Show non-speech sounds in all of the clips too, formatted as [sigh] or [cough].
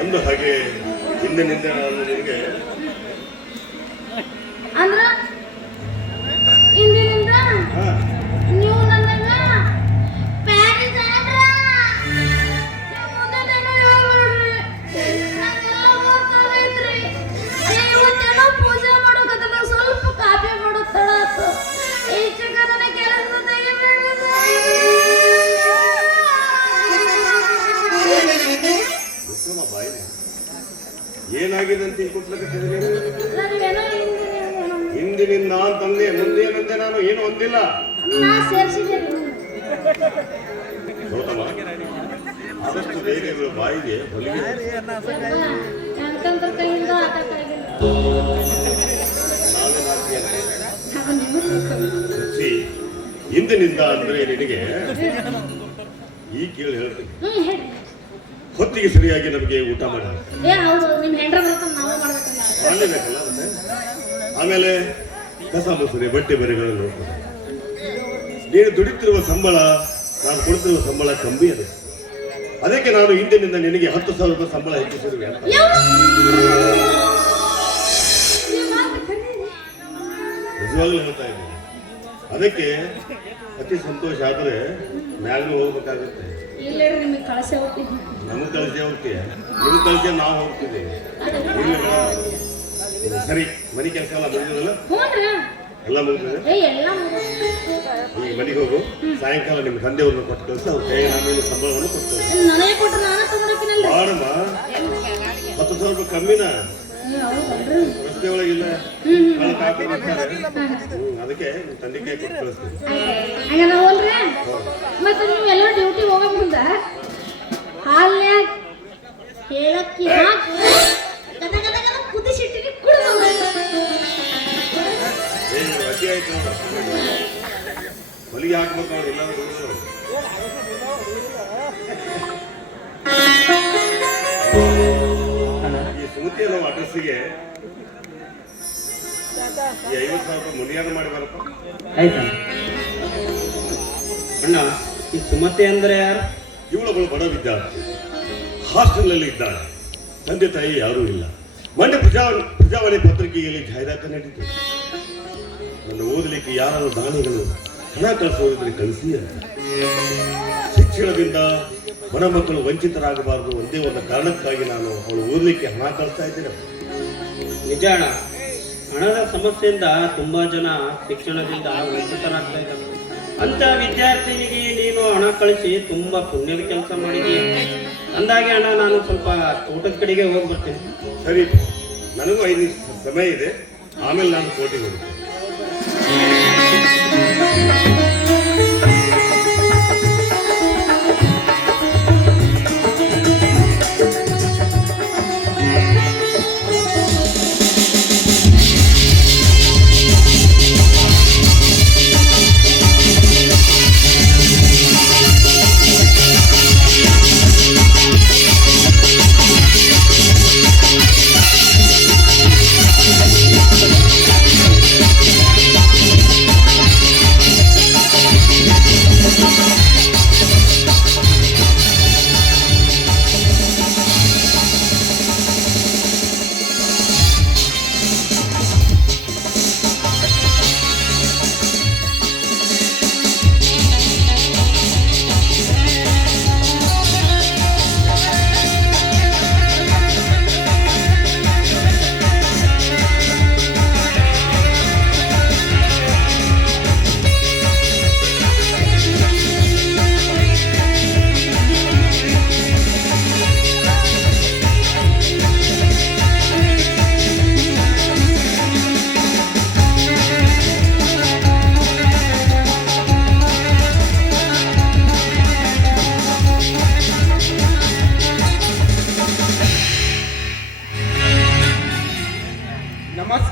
ಅಂದ ಹಾಗೆ ಹಿಂದಿನಿಂದ ನಾನು ನಿನಗೆ ಇಂದಿನಿಂದ ತಂದೆ ಅಂತಂದೆ ಮುಂದೆ ಏನಂತೆ ನಾನು? ಏನು ಹೊಂದಿಲ್ಲ ಆದಷ್ಟು ಬೇಗ ಬಾಯಿಗೆ ಹೊಲಿಗೆ ನಾವೇ ಮಾಡ್ತೀಯ ಹಿಂದಿನಿಂದ ಅಂದ್ರೆ ನಿನಗೆ ಈ ಕೇಳಿ ಹೇಳ್ತೀನಿ. ಹೊತ್ತಿಗೆ ಸರಿಯಾಗಿ ನಮಗೆ ಊಟ ಮಾಡಿ. ಮಾಡ್ಬೇಕಲ್ಲ. ಆಮೇಲೆ ಕಸ ಮುಸುರಿ ಬಟ್ಟೆ ಬರೆಗಳನ್ನು ನೋಡ್ತಾರೆ. ನೀನು ದುಡಿತಿರುವ ಸಂಬಳ ನಾನು ಕೊಡ್ತಿರುವ ಸಂಬಳ ಕಮ್ಮಿ ಅದು. ಅದಕ್ಕೆ ನಾನು ಹಿಂದಿನಿಂದ ನಿನಗೆ ಹತ್ತು ಸಾವಿರ ರೂಪಾಯಿ ಸಂಬಳ ಹೆಚ್ಚಿಸಿರುವೆ ಅಂತ. ನಿಜವಾಗ್ಲೂ ಹೇಳ್ತಾ ಇದ್ದೀನಿ. ಅದಕ್ಕೆ ಅತಿ ಸಂತೋಷ ಆದರೆ ಮ್ಯಾಲೂ ಹೋಗ್ಬೇಕಾಗುತ್ತೆ. ನಿಮಗೆ ಕಳಸೆ ಹೋಗ್ತೀನಿ ನಮಗೆ ಕಳಿಸಿ ನಾವು ಹೋಗ್ತಿದ್ದೇವೆ. ಸರಿ ಮನೆ ಕೆಲಸ ಎಲ್ಲ ಮುಗಿದಲ್ಲ ಎಲ್ಲ ಮುಗಿದಿದೆ ಏ ಎಲ್ಲ ಮುಗ್ದು. ಈಗ ಮನೆಗೆ ಹೋಗು. ಸಾಯಂಕಾಲ ನಿಮ್ಮ ತಂದೆಯವ್ರನ್ನ ಕೊಟ್ಟು ಕಳಿಸಿ ಅವ್ರ ಕೈಗೆ ನಾನು ಸಂಬಳವನ್ನು ಕೊಟ್ಟು ಕಳಿಸಿ. ಮಾಡಮ್ಮ ಹತ್ತು ಸಾವಿರ ರೂಪಾಯಿ ಕಮ್ಮಿನ? ರಸ್ತೆ ಒಳಗಿಲ್ಲ ಅದಕ್ಕೆ ನಿಮ್ಮ ತಂದೆ ಕೈ ಕೊಟ್ಟು ಕಳಿಸ್ತೀನಿ. ಮತ್ತೆ ನೀವು ಎಲ್ಲ ಡ್ಯೂಟಿ ಮುಂದ ಹಾಲ್ನ್ಯಾಗ ಅತಿ ಆಯ್ತು? ಹೊಲಿಗೆ ಹಾಕ್ಬೇಕು ಸುಮತಿ ಅನ್ನೋ ಅಡ್ರೆಸ್ಸಿಗೆ ಈ ಐವತ್ತು ಸಾವಿರ ರೂಪಾಯಿ ಮುನಿಯಾದ ಮಾಡಿ ಬರಪ್ಪ ಅಣ್ಣ, ಈ ಸುಮತಿ ಅಂದ್ರೆ ಯಾರು? ಇವಳುಗಳು ಬಡ ವಿದ್ಯಾರ್ಥಿ. ಹಾಸ್ಟೆಲ್ನಲ್ಲಿ ಇದ್ದಾಳೆ. ತಂದೆ ತಾಯಿ ಯಾರೂ ಇಲ್ಲ. ಮೊನ್ನೆ ಪ್ರಜಾ ಪ್ರಜಾವಾಣಿ ಪತ್ರಿಕೆಯಲ್ಲಿ ಜಾಹೀರಾತು ನಡೀತು ನನ್ನ ಓದಲಿಕ್ಕೆ ಯಾರು ದಾನಿಗಳು ಹಣ ಕಳಿಸೋದಿದ್ರೆ ಕಳಿಸಿ ಶಿಕ್ಷಣದಿಂದ ಬಡ ಮಕ್ಕಳು ವಂಚಿತರಾಗಬಾರದು ಒಂದೇ ಒಂದು ಕಾರಣಕ್ಕಾಗಿ ನಾನು ಅವಳು ಓದಲಿಕ್ಕೆ ಹಣ ಕಳಿಸ್ತಾ ಇದ್ದೀನಿ. ನಿಜ ಹಣದ ಸಮಸ್ಯೆಯಿಂದ ತುಂಬಾ ಜನ ಶಿಕ್ಷಣದಿಂದ ವಂಚಿತರಾಗ್ತಾ ಇದ್ದಾರೆ. ಅಂತ ವಿದ್ಯಾರ್ಥಿನಿಗೆ ನೀನು ಹಣ ಕಳಿಸಿ ತುಂಬಾ ಪುಣ್ಯದ ಕೆಲಸ ಮಾಡಿದೀಯ ಅಂದಾಗೆ ಅಣ್ಣ ನಾನು ಸ್ವಲ್ಪ ತೋಟದ ಕಡೆಗೆ ಹೋಗಿ ಬರ್ತೀನಿ ಸರಿ ನನಗೂ ಐದು ನಿಮಿಷ ಸಮಯ ಇದೆ. ಆಮೇಲೆ ನಾನು ಕೋಟಿಗೆ ಹೋಗ್ತೀನಿ. Thank you.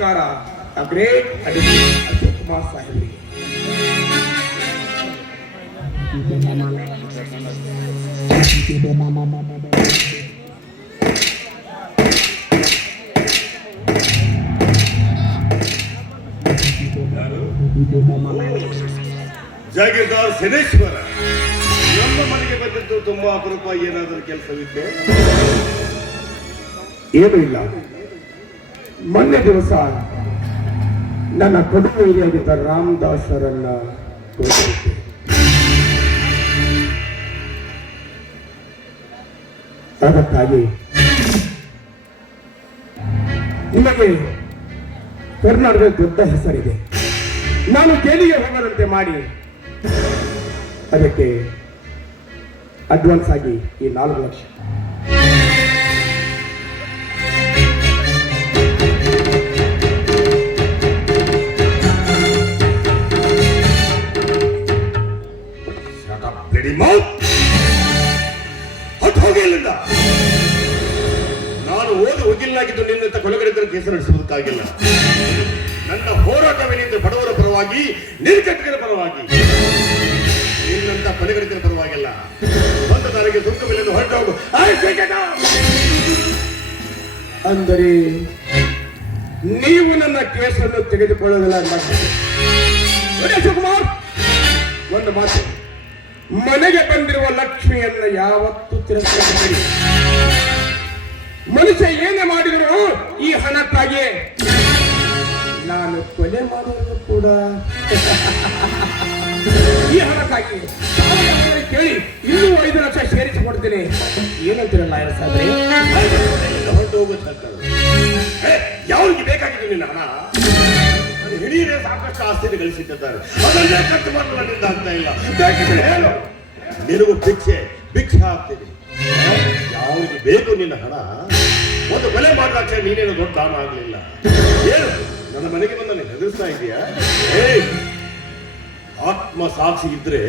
ನಮಸ್ಕಾರ. great addition ಅಶೋಕ್ ಕುಮಾರ್ ಸಾಹೇಬ್ರಿಗೆ. ಜಾಗೀರ್ದಾರ್ ಸಿದ್ದೇಶ್ವರ. ನಮ್ಮ ಮನೆಗೆ ಬಂದಿದ್ದು ತುಂಬಾ ಅಪರೂಪ, ಏನಾದರೂ ಕೆಲಸವಿತ್ತು ಏನೂ ಇಲ್ಲ. ಮೊನ್ನೆ ದಿವಸ ನನ್ನ ಕೊಡುಗೆ ಹಿರಿಯಾಗಿದ್ದ ರಾಮದಾಸರನ್ನ ಅದಕ್ಕಾಗಿ ನಿಮಗೆ ಕರ್ನಾಟಕದ ದೊಡ್ಡ ಹೆಸರಿದೆ. ನಾನು ಜೈಲಿಗೆ ಹೋಗದಂತೆ ಮಾಡಿ. ಅದಕ್ಕೆ ಅಡ್ವಾನ್ಸ್ ಆಗಿ ಈ ನಾಲ್ಕು ಲಕ್ಷ. Shut ಮೌತ್ ಹೊಟ್ಟು ಹೋಗಿ ಇಲ್ಲಿಂದ. ನಾನು ಓದಿ ವಕೀಲನಾಗಿದ್ದು ನಿನ್ನಂತ ಕೊಲಗರಿದ್ದರೆ ಕೇಸ ನಡೆಸುವುದಕ್ಕಾಗಿಲ್ಲ. ನನ್ನ ಹೋರಾಟವೇನೆಂದು ಬಡವರ ಪರವಾಗಿ ನಿರ್ಗಟ್ಟಿಗರ ಪರವಾಗಿ. ನಿನ್ನಂತ ಕೊಲೆಗಡಿತರ ಪರವಾಗಿಲ್ಲ. ಒಂದು ತಾರಿಗೆ ಬೆಲೆಯನ್ನು ಹೊರಟು ಹೋಗು! ಅಂದರೆ ನೀವು ನನ್ನ ಕೇಸನ್ನು ತೆಗೆದುಕೊಳ್ಳೋದಿಲ್ಲ ಶಿವಕುಮಾರ್ ಒಂದು ಮಾತು. ಮನೆಗೆ ಬಂದಿರುವ ಲಕ್ಷ್ಮಿಯನ್ನು ಯಾವತ್ತೂ ತಿರಸ್ಕರಿಸಬೇಡಿ. ಮನುಷ್ಯ ಏನೇ ಮಾಡಿದ್ರು ಈ ಹಣಕ್ಕಾಗಿ ನಾನು ಕೊಲೆ ಮಾಡುವುದು ಕೂಡ. ಈ ಹಣಕ್ಕಾಗಿ ಕೇಳಿ ಇನ್ನೂ ಐದು ಲಕ್ಷ ಸೇರಿಸಿ ಕೊಡ್ತೀನಿ. ಏನಂತೀರಲ್ಲ ಯಾರು ಸಾದ್ರೆ ಹೊರಟು ಹೋಗುತ್ತೆ ಯಾವ್ರಿಗೆ ಬೇಕಾಗಿದೆ ನಿನ್ನ ಸಾಕಷ್ಟು ಆಸ್ತಿಯನ್ನು ಗಳಿಸಿಟ್ಟಿದ್ದಾರೆ. ಅದನ್ನೇ ಖರ್ಚು ಮಾಡಲು ಅಂತ ಇಲ್ಲ. ಬೇಕಿದ್ರೆ ಹೇಳು. ನಿನಗೂ ಭಿಕ್ಷೆ ಭಿಕ್ಷೆ ಹಾಕ್ತೀನಿ ಯಾವ್ರಿಗೆ ಬೇಕು ನಿನ್ನ ಹಣ? ಒಂದು ಕೊಲೆ ಮಾಡಿದಾಕ್ಷ ನೀನೇನು ದೊಡ್ಡ ದಾನ ಆಗ್ಲಿಲ್ಲ. ಏನು ನನ್ನ ಮನೆಗೆ ಬಂದು ನನಗೆ ಹೆದರ್ಸ್ತಾ ಇದೆಯಾ ಆತ್ಮ ಸಾಕ್ಷಿ ಇದ್ರೆ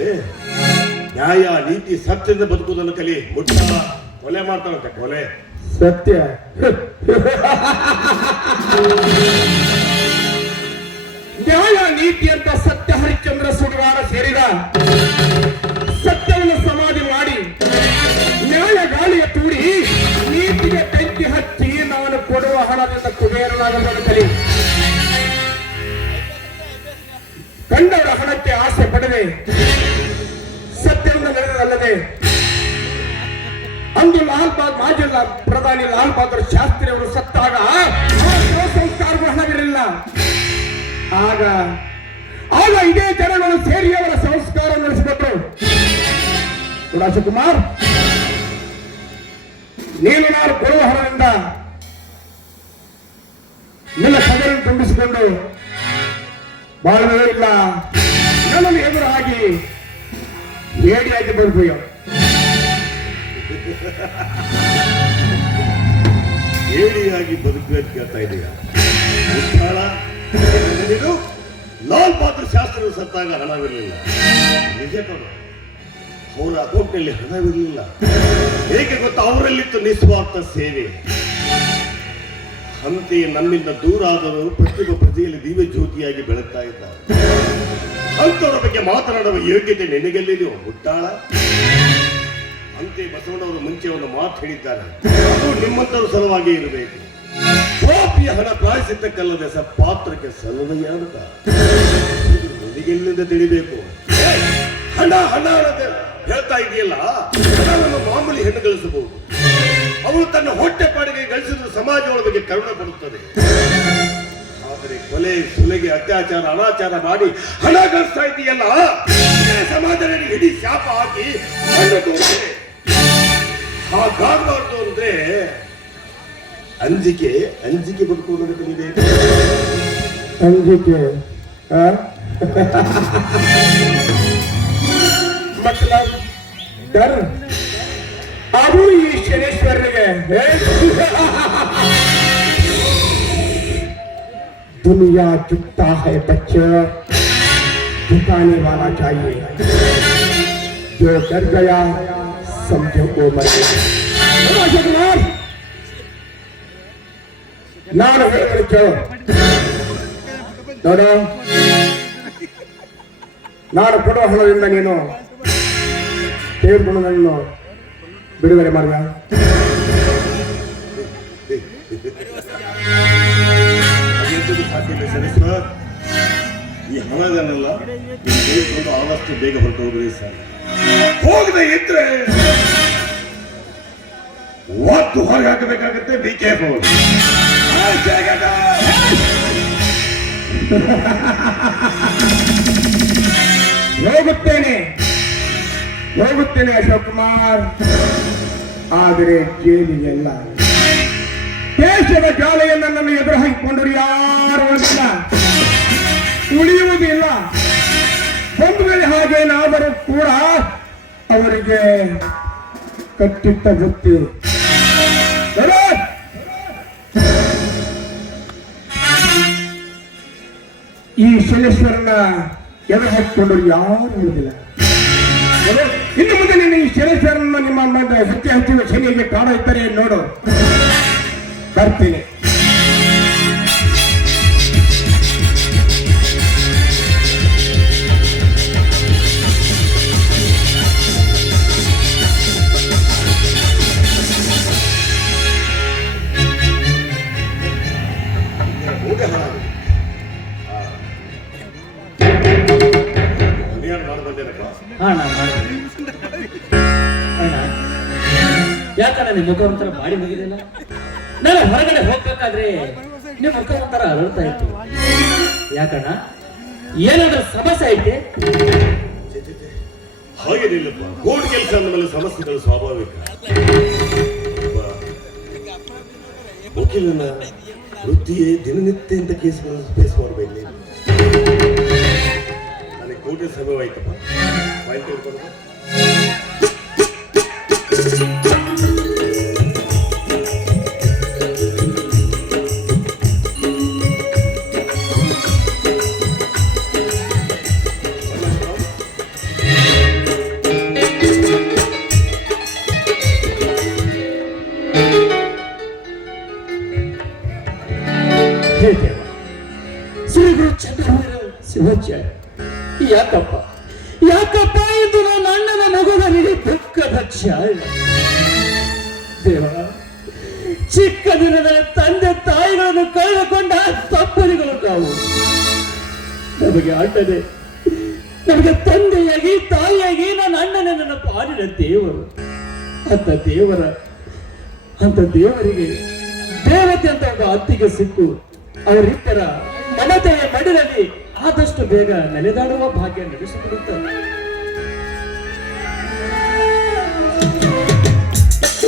ನ್ಯಾಯ, ನೀತಿ, ಸತ್ಯದಿಂದ ಬದುಕುವುದನ್ನು ಕಲಿ. ಮುಟ್ಟ. ಕೊಲೆ ಮಾಡ್ತಾರಂತೆ ಕೊಲೆ. ಸತ್ಯ. ಸತ್ಯವನ್ನು ಸಮಾಧಿ ಮಾಡಿ, ನ್ಯಾಯ ಗಾಳಿಯ ತೂಡಿ, ನೀತಿಗೆ ಬೆಂಕಿ ಹಚ್ಚಿ ನಾನು ಕೊಡುವ ಹಣದಿಂದ ಕುಬೇರನಾಗಲು ಕಲಿ ಕಂಡವರ ಹಣಕ್ಕೆ ಆಸೆ ಪಡದೆ, ಸತ್ಯವನ್ನು ನಡೆದಲ್ಲದೆ ಅಂದು ಲಾಲ್ ಬಹದ್, ಮಾಜಿ ಪ್ರಧಾನಿ ಲಾಲ್ ಬಹದ್ದೂರ್ ಶಾಸ್ತ್ರಿ ಅವರು ಸತ್ತಾಗ ಶವ ಹಣವಿರಲಿಲ್ಲ. ಆಗ ಆಗ ಇದೇ ಜನಗಳು ಸೇರಿ ಅವರ ಸಂಸ್ಕಾರ ನಡೆಸಿಕೊಟ್ರು ರಾಜಕುಮಾರ್ ನೀನು ನಾನು ಕೊಡುವ ಹಣದಿಂದ ನಿನ್ನ ಕದರನ್ನು ತುಂಬಿಸಿಕೊಂಡು ಬಾಳುವುದಿಲ್ಲ ನನ್ನನ್ನು ಎದುರು ಹಾಕಿ ಆಯ್ತು ಬದುಕು ಹೇಳಿಯಾಗಿ ಬದುಕಬೇಕು ಕೇಳ್ತಾ ಇದೀಯ? ಲಾಲ್ ಬಹದ್ದೂರ್ ಶಾಸ್ತ್ರಿ ಸತ್ತಾಗ ಹಣವಿರಲಿಲ್ಲ. ನಿಜ ಕೊಡು ಅವರ ಅಕೌಂಟ್ನಲ್ಲಿ ಹಣವಿರಲಿಲ್ಲ. ಏಕೆ ಗೊತ್ತಾ? ಅವರಲ್ಲಿತ್ತು ನಿಸ್ವಾರ್ಥ ಸೇವೆ. ಅಂತೆಯೇ ನಮ್ಮಿಂದ ದೂರ ಆದವರು ಪ್ರತಿಯೊಬ್ಬ ಪ್ರಜೆಯಲ್ಲಿ ದಿವ್ಯ ಜ್ಯೋತಿಯಾಗಿ ಬೆಳಗ್ತಾ ಇದ್ದಾರೆ. ಅಂತವರ ಬಗ್ಗೆ ಮಾತನಾಡುವ ಯೋಗ್ಯತೆ ನಿನಗೆಲ್ಲಿದೆಯೋ ಮುಟ್ಟಾಳ? ಅಂತೆ ಬಸವಣ್ಣವರು ಮುಂಚೆ ಒಂದು ಮಾತು ಹೇಳಿದ್ದಾರೆ. ಅದು ನಿಮ್ಮಂತರ ಸಲುವಾಗಿ ಇರಬೇಕು. ಪಾಪಿಯ ಹಣ ಪ್ರಾಯಿಸಿದ್ದಕ್ಕಲ್ಲದೆ ಸ ಪಾತ್ರಕ್ಕೆ ಸಲ್ಲದಯ್ಯ ಅಂತ. ಇದು ನಿನಗೆಲ್ಲಿಂದ ತಿಳಿಬೇಕು? ಹಣ ಹಣ ಅನ್ನದೆ ಹೇಳ್ತಾ ಇದೆಯಲ್ಲ? ಹಣವನ್ನು ಮಾಮೂಲಿ ಹೆಣ್ಣು ಗಳಿಸಬಹುದು. ಅವಳು ತನ್ನ ಹೊಟ್ಟೆ ಪಾಡಿಗೆ ಗಳಿಸಿದ್ರು ಸಮಾಜ ಬಗ್ಗೆ ಕರುಣೆ ಪಡುತ್ತದೆ ಆದರೆ ಕೊಲೆ, ಸುಲೆಗೆ, ಅತ್ಯಾಚಾರ, ಅನಾಚಾರ ಮಾಡಿ ಹಣ ಗಳಿಸ್ತಾ ಇದೆಯಲ್ಲ? ಇದೇ ಸಮಾಜದಲ್ಲಿ ಹಿಡಿ ಶಾಪ ಹಾಕಿ ಹಾಗಾಗಬಾರ್ದು ಅಂದ್ರೆ ಅಂಜಿಕೆ ಅಂಜಿಕೆ ಬದುಕುವುದನ್ನು ಕಲಿಬೇಕು ಅಂಜಿಕೆ ಆ? मतलब डर ಅದು ಈ ಶನೇಶ್ವರನಿಗೆ ಹೇ? दुनिया झुकता है बच्चा झुकाने वाला चाहिए जो डर गया समझो को मर गया ರಾಜಕುಮಾರ್, ನಾನು ಹೇಳಿದ್ರೆ ಕೇಳು. ನೋಡ. ನಾನು ಕೊಡೋ ಹಣದಿಂದ ನೀನು ತೆಗೆದುಕೊಂಡು ನನ್ನನ್ನು ಬಿಡುಗಡೆ ಮಾಡಿದ. ಈ ಆದಷ್ಟು ಬೇಗ ಹೋಗದೆ ಇದ್ರೆ ಹೊರಗೆ ಹಾಕಬೇಕಾಗತ್ತೆ. ಬಿ ಕೇರ್ಫುಲ್ [laughs] ಹೋಗುತ್ತೇನೆ. ಹೋಗುತ್ತೇನೆ ಅಶೋಕ್ ಕುಮಾರ್. ಆದರೆ ಜೈಲಿಗೆಲ್ಲ ದೇಶದ ಜಾಲೆಯನ್ನು ನನ್ನ ಎದುರು ಹಾಕಿಕೊಂಡರು ಯಾರು ಅಂತ ಉಳಿಯುವುದಿಲ್ಲ. ಒಂದು ವೇಳೆ ಹಾಗೇನಾದರೂ ಕೂಡ ಅವರಿಗೆ ಕಟ್ಟಿಟ್ಟ ವೃತ್ತಿ. ಈ ಶೈಲೇಶ್ವರನ ಎದುರು ಹಾಕಿಕೊಂಡರು ಯಾರು ಹೇಳುದಿಲ್ಲ ಇನ್ನು ಮುಂದೆ ನೀನು ಈ ಶೈಲೇಶ್ವರನ ನಿಮ್ಮ ಹಚ್ಚಿ ಹಚ್ಚಿದ ಶನಿಗೆ ಕಾಡ ಇದ್ದರೆ ನೋಡು. ಬರ್ತೀನಿ. ಮುಖ ಒಂಥರ ಮಾಡಿ ಮುಗಿದಿಲ್ಲ ನಾನು ಹೊರಗಡೆ ಹೋಗ್ಬೇಕಾದ್ರೆ ನಿಮ್ಮ ಮುಖ ಒಂಥರ ಅರಳ್ತಾ ಇತ್ತು. ಯಾಕಣ್ಣ? ಏನಾದ್ರೂ ಸಮಸ್ಯೆ ಐತೆ? ಹಾಗೇನಿಲ್ಲಪ್ಪ ಕೋರ್ಟ್ ಕೆಲಸ ಅಂದಮೇಲೆ ಸಮಸ್ಯೆಗಳು ಸ್ವಾಭಾವಿಕ. ವಕೀಲನ ವೃತ್ತಿಯೇ ದಿನನಿತ್ಯ ಇಂಥ ಕೇಸ್ಗಳನ್ನು ಫೇಸ್ ಮಾಡಬೇಕು ನನಗೆ ಕೋರ್ಟಿನ ಸಮಯವಾಯ್ತಪ್ಪ. ಫೈಲ್ ನಮಗೆ ಅಣ್ಣನೇ. ನನಗೆ ತಂದೆಯಾಗಿ, ತಾಯಿಯಾಗಿ ನನ್ನ ಅಣ್ಣನೇ ನನ್ನ ಪಾಲಿನ ದೇವರು. ಅಂತ ದೇವರ ಅಂತ ದೇವರಿಗೆ ದೇವತೆ ಅಂತ ಒಂದು ಅತ್ತಿಗೆ ಸಿಕ್ಕು. ಅವರಿಬ್ಬರ ಮಮತೆಯ ಮಡಿಲಲ್ಲಿ ಆದಷ್ಟು ಬೇಗ ನೆಲೆದಾಡುವ ಭಾಗ್ಯ ನಡೆಸಿಕೊಡುತ್ತಾರೆ